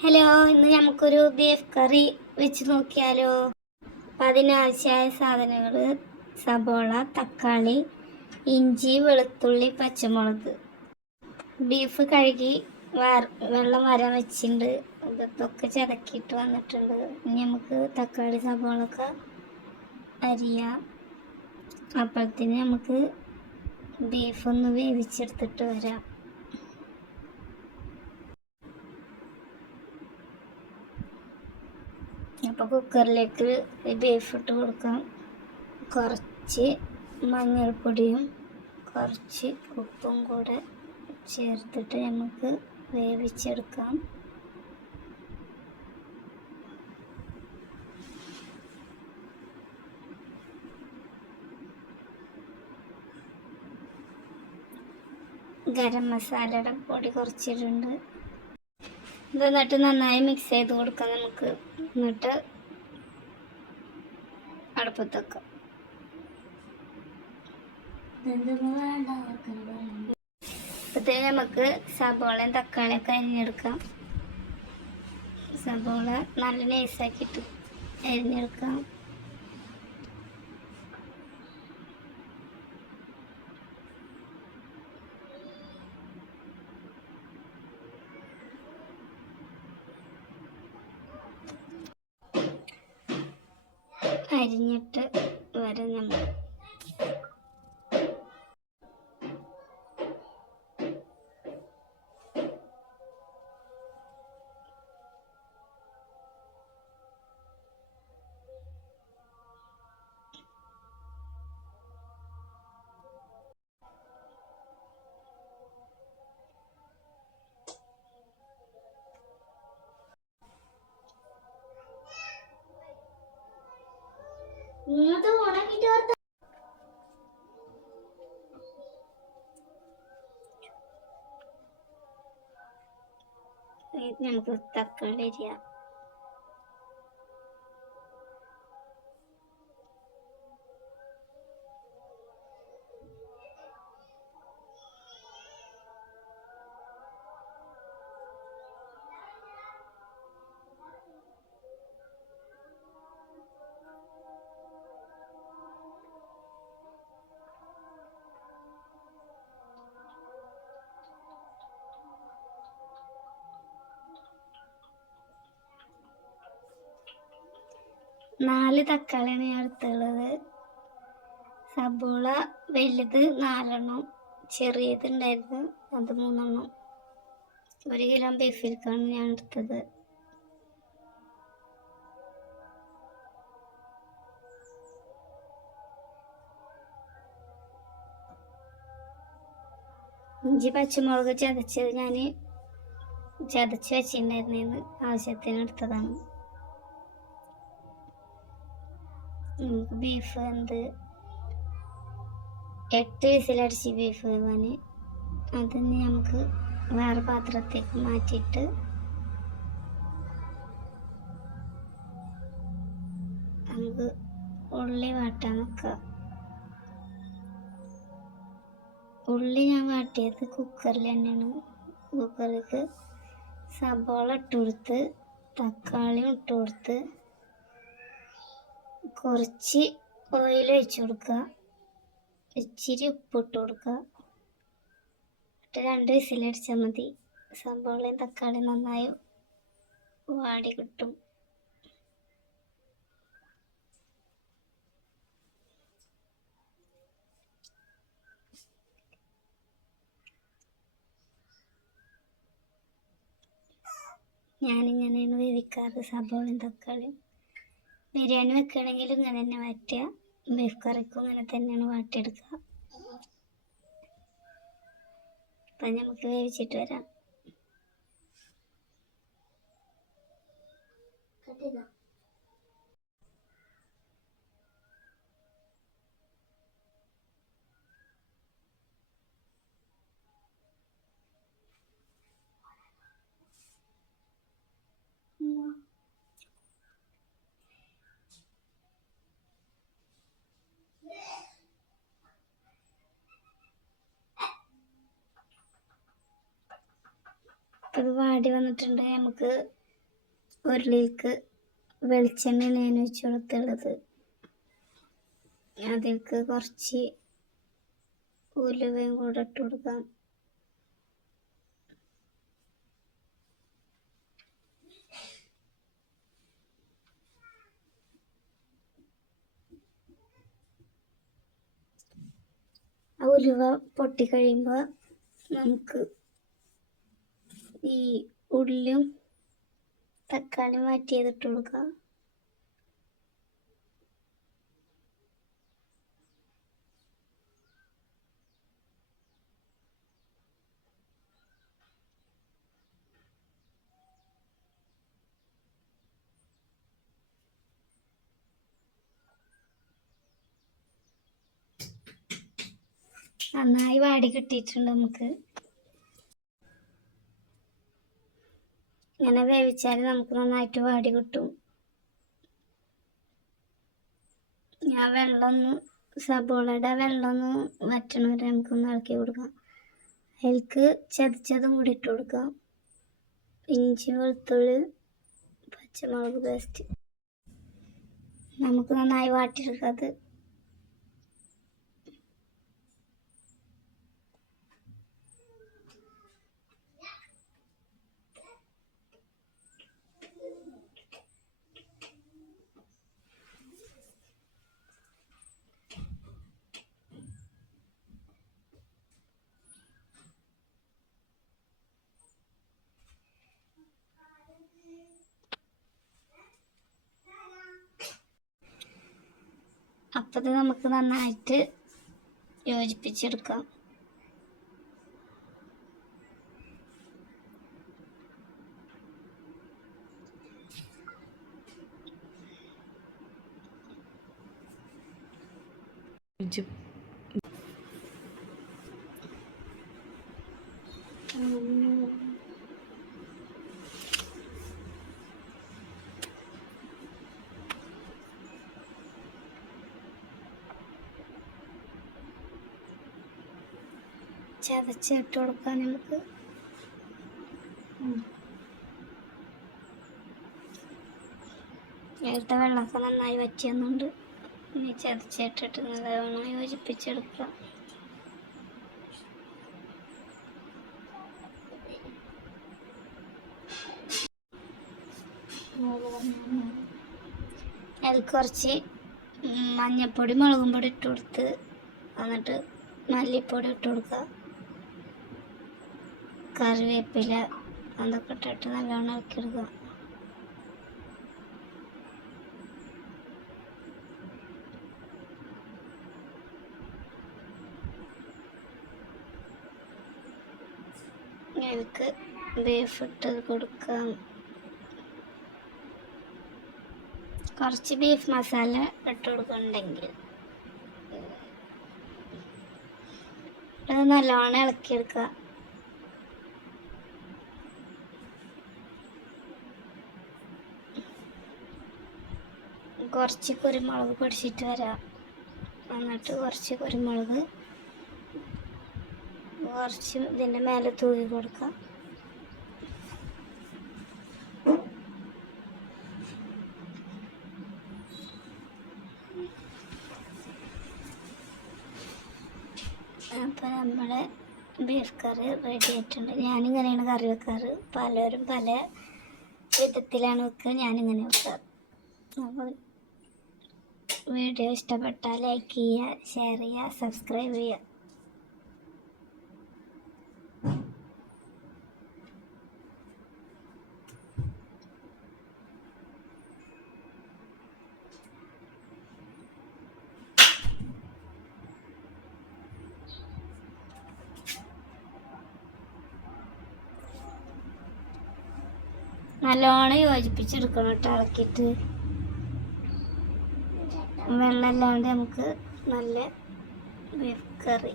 Hello, ഇന്ന് നമുക്കൊരു beef കറി വെച്ച് നോക്കിയാലോ. അപ്പം അതിനാവശ്യമായ സാധനങ്ങൾ: സബോള, തക്കാളി, ഇഞ്ചി, വെളുത്തുള്ളി, പച്ചമുളക്. ബീഫ് കഴുകി വെള്ളം വരാൻ വെച്ചിട്ടുണ്ട്. ഇതൊക്കെ ചതക്കിയിട്ട് വന്നിട്ടുണ്ട്. ഇനി നമുക്ക് തക്കാളി, സബോളൊക്കെ അരിയാം. അപ്പോഴത്തേന് നമുക്ക് ബീഫൊന്ന് വേവിച്ചെടുത്തിട്ട് വരാം. അപ്പോൾ കുക്കറിലേക്ക് ബീഫ് ഇട്ട് കൊടുക്കാം. കുറച്ച് മഞ്ഞൾപ്പൊടിയും കുറച്ച് ഉപ്പും കൂടെ ചേർത്തിട്ട് നമുക്ക് വേവിച്ചെടുക്കാം. ഗരം മസാലയുടെ പൊടി കുറച്ചിട്ടുണ്ട്. എന്നിട്ട് നന്നായി മിക്സ് ചെയ്ത് കൊടുക്കാം നമുക്ക്. എന്നിട്ട് അടുപ്പത്ത് വെക്കാം. ഇപ്പത്തേന് നമുക്ക് സബോളയും തക്കാളിയൊക്കെ അരിഞ്ഞെടുക്കാം. സബോള നല്ല നൈസാക്കിയിട്ട് അരിഞ്ഞെടുക്കാം. അരിഞ്ഞിട്ട് വരെ നമ്മൾ നമുക്ക് തക്കാളി അരിയാം. നാല് തക്കാളിയാണ് ഞാൻ എടുത്തുള്ളത്. സബോള വലുത് 4 ചെറിയതുണ്ടായിരുന്നു, അത് 3. 1 കിലോ ബീഫിലേക്കാണ് ഞാൻ എടുത്തത്. ഇഞ്ചി പച്ചമുളക് ചതച്ചത് ഞാൻ ചതച്ച് വെച്ചിട്ടുണ്ടായിരുന്നേന്ന് ആവശ്യത്തിന് എടുത്തതാണ്. നമുക്ക് ബീഫ് എന്ത് 8 വിസിലടിച്ച് ബീഫ് വേവാൻ. അതിന് നമുക്ക് വേറെ പാത്രത്തേക്ക് മാറ്റിയിട്ട് നമുക്ക് ഉള്ളി വാട്ടാൻ വെക്കാം. ഉള്ളി ഞാൻ വാട്ടിയത് കുക്കറിൽ തന്നെയാണ്. കുക്കറിലേക്ക് സബോള ഇട്ട് കൊടുത്ത്, തക്കാളി ഇട്ട് കൊടുത്ത്, കുറച്ച് ഓയിൽ ഒഴിച്ച് കൊടുക്കുക, ഇച്ചിരി ഉപ്പിട്ട് കൊടുക്കുക. എന്നിട്ട് 2 വിസിലടിച്ചാൽ മതി. സബോളയും തക്കാളിയും നന്നായി വാടി കിട്ടും. ഞാനിങ്ങനെയാണ് വേവിക്കാറ് സബോളയും തക്കാളിയും. ബിരിയാണി വെക്കുകയാണെങ്കിലും ഇങ്ങനെ തന്നെ വാറ്റുക. ബീഫ് കറിക്കും ഇങ്ങനെ തന്നെയാണ് വാട്ടിയെടുക്കുക. അപ്പം നമുക്ക് വേവിച്ചിട്ട് വരാം. അത് വാടി വന്നിട്ടുണ്ട്. നമുക്ക് ഉരുളിക്ക് വെളിച്ചെണ്ണ ഞാൻ ഒഴിച്ച് കൊടുത്തുള്ളത്. അതിലേക്ക് കുറച്ച് ഉലുവയും കൂടെ ഇട്ട് കൊടുക്കാം. ആ ഉലുവ പൊട്ടിക്കഴിയുമ്പോൾ നമുക്ക് ഈ ഉള്ളിയും തക്കാളി മാറ്റിയതിട്ട് കൊടുക്കാം. നന്നായി വാടി കിട്ടിയിട്ടുണ്ട്. നമുക്ക് ഇങ്ങനെ വേവിച്ചാൽ നമുക്ക് നന്നായിട്ട് വാടി കിട്ടും. ഞാൻ സബോളയുടെ വെള്ളമൊന്ന് വറ്റണ വരെ നമുക്കൊന്ന് ഇളക്കി കൊടുക്കാം. അതിലേക്ക് ചതച്ചതും കൂടി ഇട്ട് കൊടുക്കാം. ഇഞ്ചി, വെളുത്തുള്ളി, പച്ചമുളക് പേസ്റ്റ് നമുക്ക് നന്നായി വാട്ടിയെടുക്കാം. അത് അപ്പോൾ നമുക്ക് നന്നായിട്ട് യോജിപ്പിച്ചെടുക്കാം. ചതച്ചിട്ട് കൊടുക്കാം. നമുക്ക് നേരത്തെ വെള്ളമൊക്കെ നന്നായി വറ്റിയുന്നുണ്ട്. ഇനി ചതച്ചിട്ടിട്ട് നല്ലവണ്ണം യോജിപ്പിച്ചെടുക്കാം. അതിൽ കുറച്ച് മഞ്ഞൾപ്പൊടി, മുളകും പൊടി ഇട്ട് കൊടുത്ത് എന്നിട്ട് മല്ലിപ്പൊടി ഇട്ട് കൊടുക്കുക. കറിവേപ്പില അതൊക്കെ ഇട്ടിട്ട് നല്ലോണം ഇളക്കിയെടുക്കുക. എനിക്ക് ബീഫ് ഇട്ട് കൊടുക്കാം. കുറച്ച് ബീഫ് മസാല ഇട്ട് കൊടുക്കുന്നുണ്ടെങ്കിൽ അത് നല്ലോണം ഇളക്കിയെടുക്കുക. കുറച്ച് കുരുമുളക് പൊടിച്ചിട്ട് വരാം. എന്നിട്ട് കുറച്ച് കുരുമുളക് കുറച്ച് ഇതിൻ്റെ മേലെ തൂവി കൊടുക്കാം. അപ്പോൾ നമ്മുടെ ബീഫ് കറി റെഡി ആയിട്ടുണ്ട്. ഞാനിങ്ങനെയാണ് കറി വെക്കാറ്. പലരും പല വിധത്തിലാണ് വെക്കുക. ഞാനിങ്ങനെ വെക്കാറ്. അപ്പോൾ വീഡിയോ ഇഷ്ടപ്പെട്ടാൽ ലൈക്ക് ചെയ്യുക, ഷെയർ ചെയ്യുക, സബ്സ്ക്രൈബ് ചെയ്യുക. നല്ലോണം യോജിപ്പിച്ചെടുക്കണം കേട്ടോ. ഇളക്കിയിട്ട് വെള്ളമില്ലാണ്ട് നമുക്ക് നല്ല ബീഫ് കറി